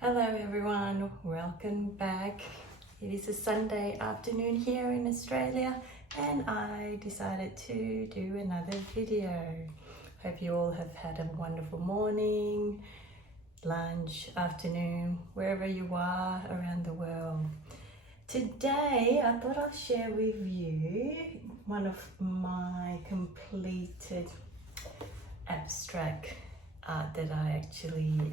Hello everyone, welcome back. It is a Sunday afternoon here in Australia and I decided to do another video. Hope you all have had a wonderful morning, lunch, afternoon, wherever you are around the world. Today I thought I'll share with you one of my completed abstract art that I actually,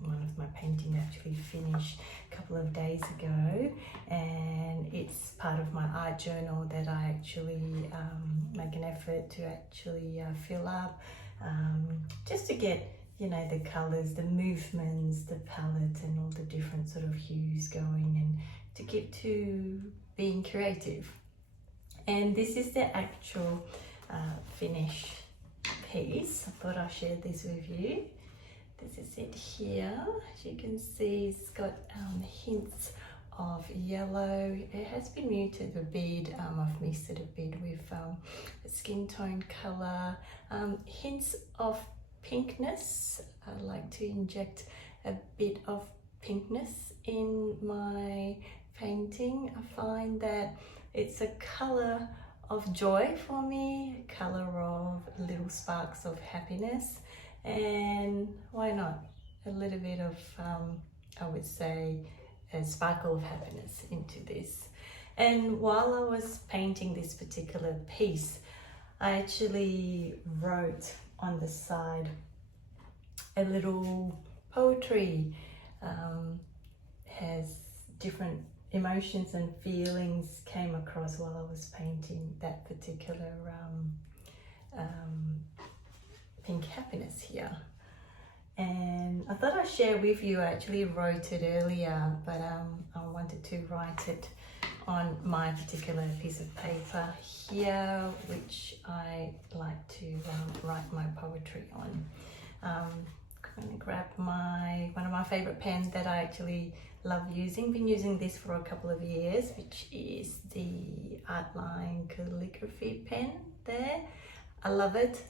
one of my painting actually finished a couple of days ago, and it's part of my art journal that I actually make an effort to actually fill up, just to get, you know, the colors, the movements, the palette and all the different sort of hues going, and to get to being creative. And this is the actual finish piece. I thought I'll share this with you. This is it here. As you can see, it's got hints of yellow. It has been muted a bit. I've mixed it a bit with skin tone color. Hints of pinkness. I like to inject a bit of pinkness in my painting. I find that it's a color of joy for me, a color of little sparks of happiness, and why not a little bit of I would say a sparkle of happiness into this. And while I was painting this particular piece, I actually wrote on the side a little poetry. Has different emotions and feelings came across while I was painting that particular pink happiness here. And I thought I'd share with you. I actually wrote it earlier, but I wanted to write it on my particular piece of paper here, which I like to write my poetry on. I'm going to grab one of my favorite pens that I actually love using. Been using this for a couple of years, which is the Artline calligraphy pen there. I love it.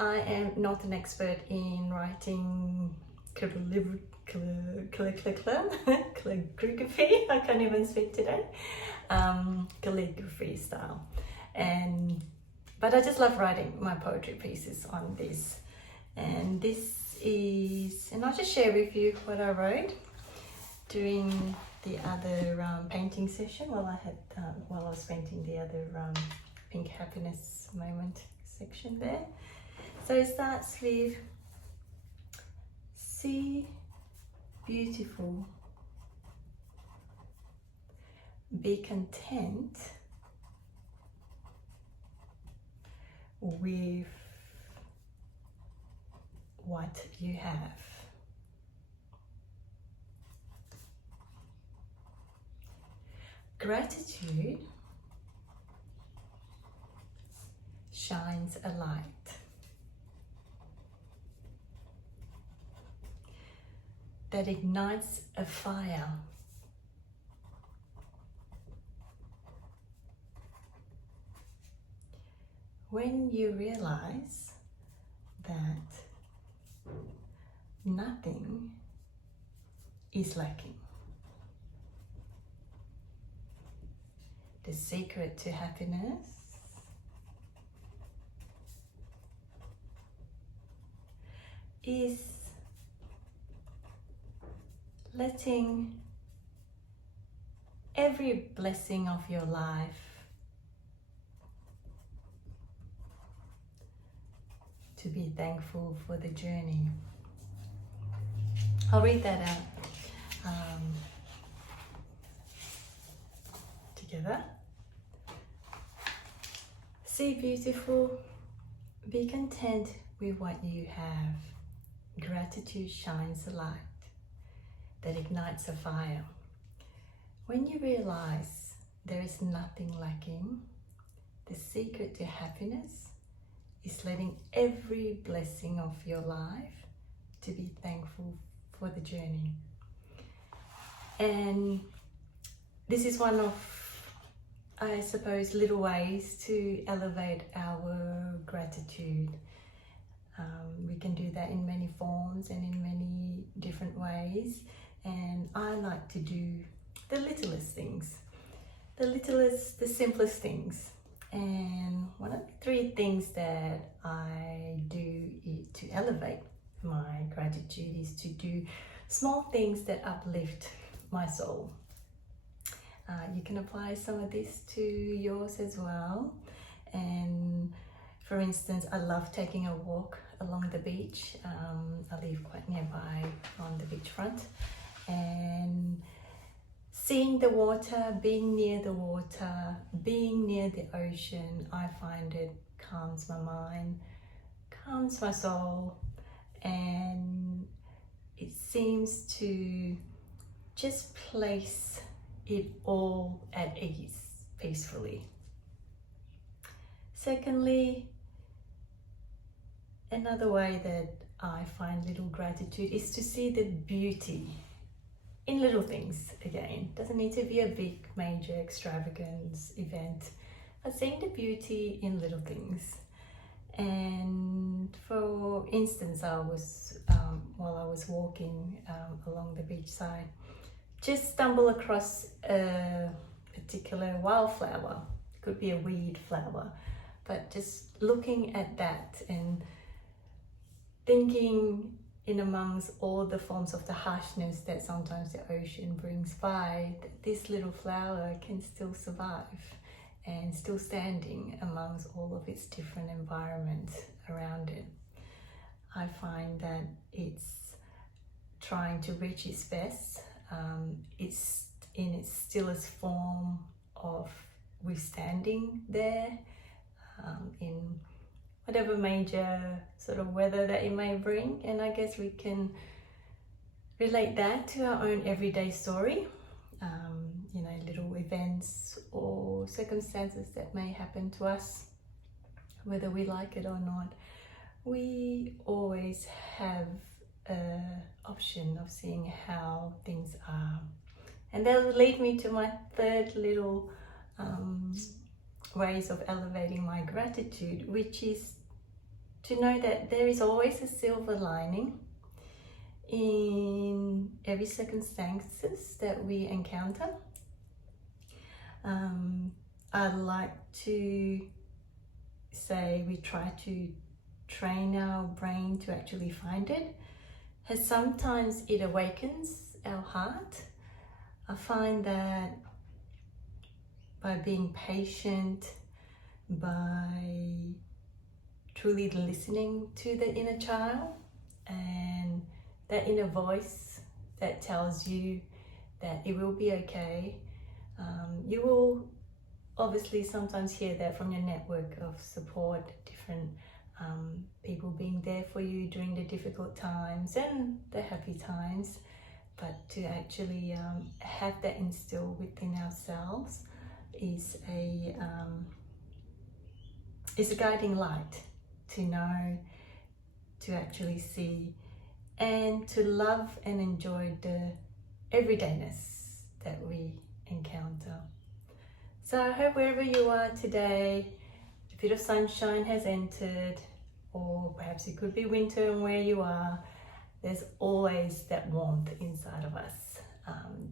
I am not an expert in writing calligraphy. I can't even speak today. Calligraphy style, but I just love writing my poetry pieces on this. And and I'll just share with you what I wrote during the other painting session while I was painting the other pink happiness moment section there. So it starts with, see beautiful, be content with what you have. Gratitude shines a light that ignites a fire when you realize that nothing is lacking. The secret to happiness is letting every blessing of your life to be thankful for the journey. I'll read that out together. See beautiful, be content with what you have. Gratitude shines a light that ignites a fire. When you realize there is nothing lacking, the secret to happiness is letting every blessing of your life to be thankful for the journey. And this is one of, I suppose, little ways to elevate our gratitude. We can do that in many forms and in many different ways. and I like to do the littlest things, the simplest things. And one of the three things that I do to elevate my gratitude is to do small things that uplift my soul. You can apply some of this to yours as well. And for instance, I love taking a walk along the beach. I live quite nearby on the beachfront, and seeing the water, being near the water, being near the ocean, I find it calms my mind, calms my soul, and it seems to just place it all at ease, peacefully. Secondly, another way that I find little gratitude is to see the beauty in little things. Again, doesn't need to be a big, major, extravagant event, but seeing the beauty in little things. And for instance, I was while I was walking along the beachside, just stumble across a particular wildflower. It could be a weed flower, but just looking at that and thinking, in amongst all the forms of the harshness that sometimes the ocean brings by, that this little flower can still survive and still standing amongst all of its different environments around it. I find that it's trying to reach its best. It's in its stillest form of withstanding there in whatever major sort of weather that it may bring. And I guess we can relate that to our own everyday story. You know, little events or circumstances that may happen to us, whether we like it or not. We always have an option of seeing how things are. And that will lead me to my third little ways of elevating my gratitude, which is to know that there is always a silver lining in every circumstances that we encounter. I like to say we try to train our brain to actually find it, as sometimes it awakens our heart. I find that by being patient, by truly listening to the inner child and that inner voice that tells you that it will be okay. You will obviously sometimes hear that from your network of support, different people being there for you during the difficult times and the happy times, but to actually have that instilled within ourselves is a guiding light to know, to actually see, and to love and enjoy the everydayness that we encounter. So I hope wherever you are today, a bit of sunshine has entered, or perhaps it could be winter, and where you are, there's always that warmth inside of us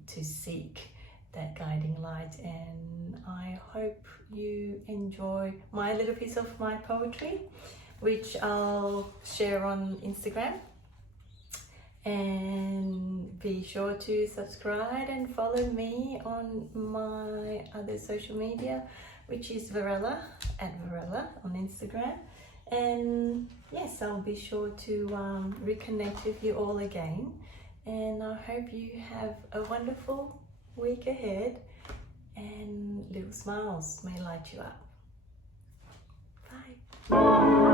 to seek that guiding light. And I hope you enjoy my little piece of my poetry, which I'll share on Instagram. And be sure to subscribe and follow me on my other social media, which is Varela, @Varela on Instagram. And yes, I'll be sure to reconnect with you all again. And I hope you have a wonderful week ahead, and little smiles may light you up. Bye.